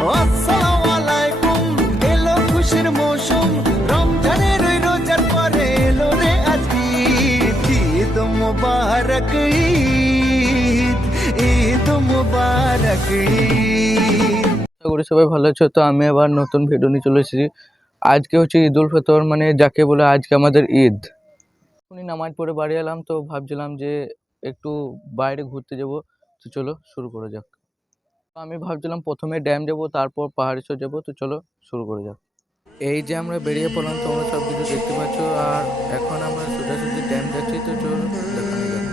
আসসালামু আলাইকুম, এলো খুশির মৌসুম, রমজানের ওই রোজার পরে এলো রে আজ ঈদ। ঈদ মুবারক ঈদ, ঈদ মুবারক ঈদ। আশা করি সবাই ভালো আছো। তো আমি আবার নতুন ভিডিও নিয়ে চলে এসেছি। আজকে হচ্ছে ঈদ উল ফিতর, মানে যাকে বলে আজকে আমাদের ঈদ। উনি নামাজ পড়ে বাড়ি এলাম, তো ভাবছিলাম যে একটু বাইরে ঘুরতে যাব। তো চলো শুরু করা যাক। তো আমি ভাবছিলাম প্রথমে ড্যাম যাব, তারপর পাহাড়ে চড়ে যাবো। তো চলো শুরু করা যাক। এই যে আমরা বেরিয়ে পড়লাম, তোমরা সব কিছু দেখতে পাচ্ছ। আর এখন আমরা সোজাসুজি ড্যাম যাচ্ছি। তো চলো দেখানো যাক।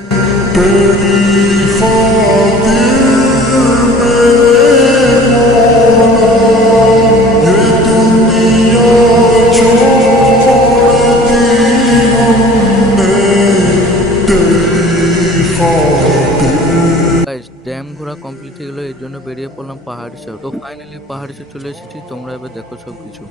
ড্যাম ঘোরা কমপ্লিট হয়ে গেলো, এর জন্য বেরিয়ে পড়লাম পাহাড়ি চড়। তো ফাইনালি পাহাড়ি চড় চলে এসেছি। তোমরা এবার দেখো সব কিছু।